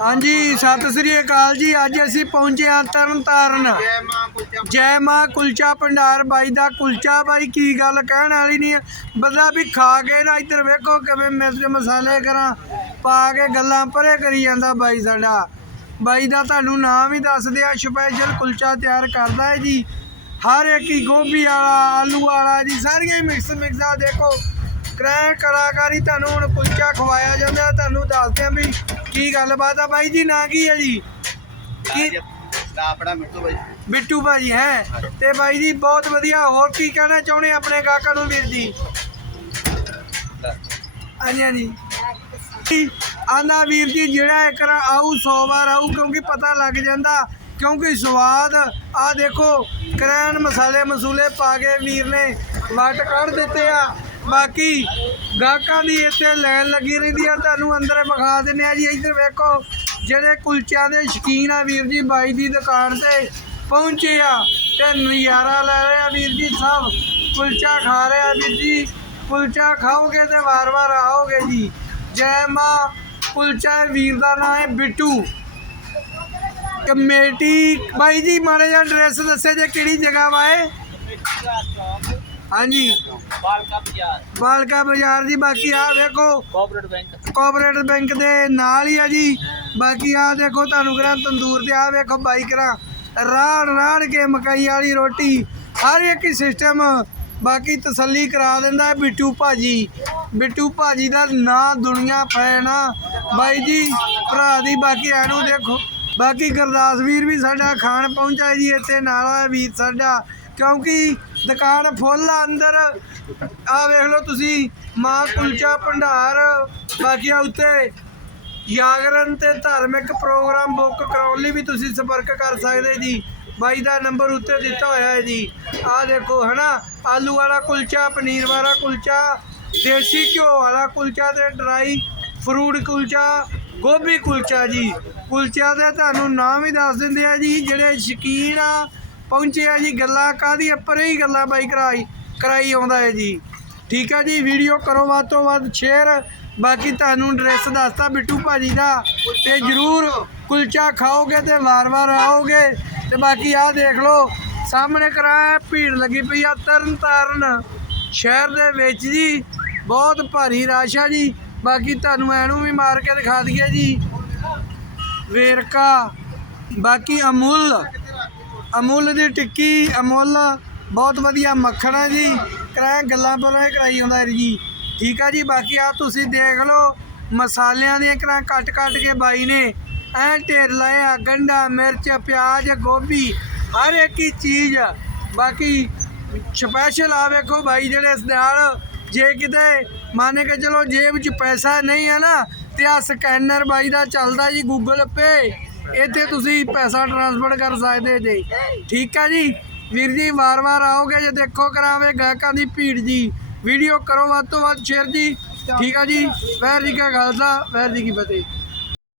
ਹਾਂਜੀ ਸਤਿ ਸ੍ਰੀ ਅਕਾਲ ਜੀ। ਅੱਜ ਅਸੀਂ ਪਹੁੰਚੇ ਹਾਂ ਤਰਨ ਤਾਰਨ ਜੈ ਮਾਂ ਕੁਲਚਾ ਭੰਡਾਰ। ਬਾਈ ਦਾ ਕੁਲਚਾ ਬਾਈ ਕੀ ਗੱਲ ਕਹਿਣ ਵਾਲੀ ਨਹੀਂ ਬੰਦਾ ਵੀ ਖਾ ਕੇ ਨਾ ਇੱਧਰ ਵੇਖੋ ਕਿਵੇਂ ਮਿਰਚ ਮਸਾਲੇ ਕਰਾਂ ਪਾ ਕੇ ਗੱਲਾਂ ਪਰੇ ਕਰੀ ਜਾਂਦਾ ਬਾਈ ਸਾਡਾ। ਬਾਈ ਦਾ ਤੁਹਾਨੂੰ ਨਾਮ ਹੀ ਦੱਸਦੇ ਆ ਸਪੈਸ਼ਲ ਕੁਲਚਾ ਤਿਆਰ ਕਰਦਾ ਹੈ ਜੀ। ਹਰ ਇੱਕ ਹੀ ਗੋਭੀ ਵਾਲਾ ਆਲੂ ਵਾਲਾ ਜੀ ਸਾਰੀਆਂ ਹੀ ਮਿਕਸ ਮਿਕਸ ਦੇਖੋ। ਕ੍ਰੈ ਕਲਾਕਾਰੀ ਤੁਹਾਨੂੰ ਹੁਣ ਕੁਲਚਾ ਖਵਾਇਆ ਜਾਂਦਾ ਤੁਹਾਨੂੰ ਦੱਸਦੇ ਆ ਵੀ ਕੀ ਗੱਲਬਾਤ ਆ ਬਾਈ ਜੀ ਨਾਂ ਕੀ ਹੈ ਜੀ? ਕੀ ਦਾ ਆਪਣਾ ਮਿੱਟੂ ਬਾਈ। ਬਿੱਟੂ ਭਾਜੀ ਹੈ? ਤੇ ਬਾਈ ਜੀ ਬਹੁਤ ਵਧੀਆ ਹੋਰ ਕੀ ਕਹਿਣਾ ਚਾਹੁੰਦੇ ਆਪਣੇ ਗਾਹਕਾਂ ਨੂੰ ਵੀਰ ਜੀ? ਹਾਂਜੀ ਹਾਂਜੀ। ਆਂਦਾ ਵੀਰ ਜੀ ਜਿਹੜਾ ਇੱਕ ਵਾਰ ਆਊ 100 ਵਾਰ ਆਊ ਕਿਉਂਕਿ ਪਤਾ ਲੱਗ ਜਾਂਦਾ ਕਿਉਂਕਿ ਸਵਾਦ ਆ ਦੇਖੋ ਕਰੈਨ ਮਸਾਲੇ ਮਸੂਲੇ ਪਾ ਕੇ ਵੀਰ ਨੇ ਵੱਟ ਕੱਢ ਦਿੱਤੇ ਆ। ਬਾਕੀ ਗਾਹਕਾਂ ਦੀ ਇੱਥੇ ਲਾਈਨ ਲੱਗੀ ਰਹਿੰਦੀ ਆ, ਤੁਹਾਨੂੰ ਅੰਦਰ ਵਿਖਾ ਦਿੰਨੇ ਆ ਜੀ। ਇੱਧਰ ਵੇਖੋ, ਜਿਹੜੇ ਕੁਲਚਿਆਂ ਦੇ ਸ਼ਕੀਨ ਆ ਵੀਰ ਜੀ, ਬਾਈ ਦੀ ਦੁਕਾਨ ਤੇ ਪਹੁੰਚੇ ਆ ਤੇ ਨਜ਼ਾਰਾ ਲੈ ਰਹੇ ਆ ਵੀਰ ਜੀ, ਸਭ ਕੁਲਚਾ ਖਾ ਰਹੇ ਆ ਵੀਰ ਜੀ। ਕੁਲਚਾ ਖਾਓਗੇ ਤੇ ਵਾਰ-ਵਾਰ ਆਓਗੇ ਜੀ। ਜੈ ਮਾਂ, ਕੁਲਚਾ ਵੀਰ ਦਾ ਨਾਮ ਹੈ ਬਿੱਟੂ। ਕਮੇਟੀ, ਬਾਈ ਜੀ, ਮਾੜਾ ਜਿਹਾ ਐਡਰੈਸ ਦੱਸੇ ਜੇ ਕਿਹੜੀ ਜਗ੍ਹਾ ਵਾਏ ਹਾਂਜੀ। ਬਾਲਕਾ ਬਾਜ਼ਾਰ। ਬਾਲਕਾ ਬਾਜ਼ਾਰ ਜੀ ਬਾਕੀ ਆ ਵੇਖੋ। Cooperate bank. ਕੋਆਪਰੇਟਿਵ ਬੈਂਕ ਦੇ ਨਾਲ ਹੀ ਆ ਜੀ। ਬਾਕੀ ਆ ਦੇਖੋ ਤੁਹਾਨੂੰ ਕਰਾਂ ਤੰਦੂਰ ਤੇ ਆ ਵੇਖੋ ਬਾਈ ਕਰਾਂ। ਰਾੜ ਰਾੜ ਕੇ ਮਕਈ ਵਾਲੀ ਰੋਟੀ। ਹਰ ਇੱਕ ਹੀ ਸਿਸਟਮ ਬਾਕੀ ਤਸੱਲੀ ਕਰਾ ਦਿੰਦਾ ਹੈ ਬਿੱਟੂ ਭਾਜੀ। ਬਿੱਟੂ ਭਾਜੀ ਦਾ ਨਾਂ ਦੁਨੀਆ ਫੈਨ ਆ। ਬਾਈ ਜੀ ਭਰਾ ਦੀ ਬਾਕੀ ਐਨੂੰ ਦੇਖੋ। ਬਾਕੀ ਗੁਰਦਾਸ ਵੀਰ ਵੀ ਸਾਡਾ ਖਾਣ ਪਹੁੰਚਾ ਜੀ ਇੱਥੇ ਨਾਲ ਆ ਵੀਰ ਸਾਡਾ। ਕਿਉਂਕਿ ਦੁਕਾਨ ਫੁੱਲ ਆ ਅੰਦਰ। ਆ ਵੇਖ ਲਓ ਤੁਸੀਂ, ਮਾਂ ਕੁਲਚਾ ਭੰਡਾਰ, ਬਾਕੀਆਂ ਉੱਤੇ ਜਾਗਰਣ ਤੇ ਧਾਰਮਿਕ ਪ੍ਰੋਗਰਾਮ ਬੁੱਕ ਕਰਾਉਣ ਲਈ ਵੀ ਤੁਸੀਂ ਸੰਪਰਕ ਕਰ ਸਕਦੇ ਜੀ। ਬਾਈ ਦਾ ਨੰਬਰ ਉੱਤੇ ਦਿੱਤਾ ਹੋਇਆ ਹੈ ਜੀ। ਆਹ ਦੇਖੋ, ਹਨਾ, ਆਲੂ ਵਾਲਾ ਕੁਲਚਾ, ਪਨੀਰ ਵਾਲਾ ਕੁਲਚਾ, ਦੇਸੀ ਘਿਓ ਵਾਲਾ ਕੁਲਚਾ ਤੇ ਡਰਾਈ ਫਰੂਟ ਕੁਲਚਾ, ਗੋਭੀ ਕੁਲਚਾ ਜੀ। ਕੁਲਚਾ ਦੇ ਤੁਹਾਨੂੰ ਨਾਮ ਹੀ ਦੱਸ ਦਿੰਦੇ ਆ ਜੀ, ਜਿਹੜੇ ਸ਼ਕੀਨ ਆ ਪਹੁੰਚਿਆ ਜੀ ਗੱਲਾਂ ਕਾਦੀ ਪਰੇ ਹੀ ਗੱਲਾਂ ਬਾਈ ਕਰਾਈ ਕਰਾਈ ਆਉਂਦਾ ਹੈ ਜੀ। ਠੀਕ ਹੈ ਜੀ, ਵੀਡੀਓ ਕਰੋ ਵੱਧ ਤੋਂ ਵੱਧ ਸ਼ੇਅਰ ਬਾਕੀ ਤੁਹਾਨੂੰ ਐਡਰੈਸ ਦੱਸਤਾ ਬਿੱਟੂ ਭਾਜੀ ਦਾ। ਤੇ ਜਰੂਰ ਕੁਲਚਾ ਖਾਓਗੇ ਤੇ ਵਾਰ-ਵਾਰ ਆਓਗੇ। ਤੇ ਬਾਕੀ ਆਹ ਦੇਖ ਲਓ, ਸਾਹਮਣੇ ਕਰਾ ਭੀੜ ਲੱਗੀ ਪਈ ਆ ਤਰਨ ਤਾਰਨ ਸ਼ਹਿਰ ਦੇ ਵਿੱਚ ਜੀ। ਬਹੁਤ ਭਾਰੀ ਰਸ਼ ਆ ਜੀ। ਬਾਕੀ ਤੁਹਾਨੂੰ ਐਨੂੰ ਵੀ ਮਾਰ ਕੇ ਦਿਖਾ ਦਈਏ ਜੀ। ਵੇਰਕਾ, ਬਾਕੀ ਅਮੁੱਲ ਅਮੁੱਲ ਦੀ ਟਿੱਕੀ, ਅਮੁੱਲ। ਬਹੁਤ ਵਧੀਆ ਮੱਖਣ ਹੈ ਜੀ। ਕਰਾਂ ਗੱਲਾਂ ਬੋਲਾਂ ਕਰਾਈ ਹੁੰਦਾ ਹੈ ਜੀ। ਠੀਕ ਆ ਜੀ, ਬਾਕੀ ਆ ਤੁਸੀਂ ਦੇਖ ਲਓ, ਮਸਾਲਿਆਂ ਦੀਆਂ ਕਰਾਂ ਕੱਟ ਕੱਟ ਕੇ ਬਾਈ ਨੇ। ਐ ਢੇਰ ਲਾਇਆ ਗੰਡਾ ਮਿਰਚ, ਪਿਆਜ਼, ਗੋਭੀ, ਹਰ ਇੱਕ ਹੀ ਚੀਜ਼। ਬਾਕੀ ਸਪੈਸ਼ਲ ਆ ਵੇਖੋ ਬਾਈ ਜਿਹੜੇ ਇਸ ਨਾਲ ਜੇ ਕਿਤੇ ਮੰਨ ਕੇ ਚਲੋ ਜੇਬ 'ਚ ਪੈਸਾ ਨਹੀਂ ਹੈ ਨਾ, ਤੇ ਆ ਸਕੈਨਰ ਬਾਈ ਦਾ ਚੱਲਦਾ ਜੀ ਗੂਗਲ ਪੇ ਇੱਥੇ ਤੁਸੀਂ ਪੈਸਾ ਟ੍ਰਾਂਸਫਰ ਕਰ ਸਕਦੇ ਜੇ। ਠੀਕ ਹੈ ਜੀ? ਵੀਰ ਜੀ ਵਾਰ-ਵਾਰ ਆਓਗੇ ਜੇ ਦੇਖੋ ਕਰਾਵੇ ਗਾਹਕਾਂ ਦੀ ਭੀੜ ਜੀ। ਵੀਡੀਓ ਕਰੋ ਵੱਧ ਤੋਂ ਵੱਧ, ਸ਼ੇਅਰ ਜੀ। ਠੀਕ ਹੈ ਜੀ? ਵੈਰ ਜੀ ਕਾ ਖਾਲਸਾ ਵੈਰ ਜੀ ਕੀ ਫਤਿਹ।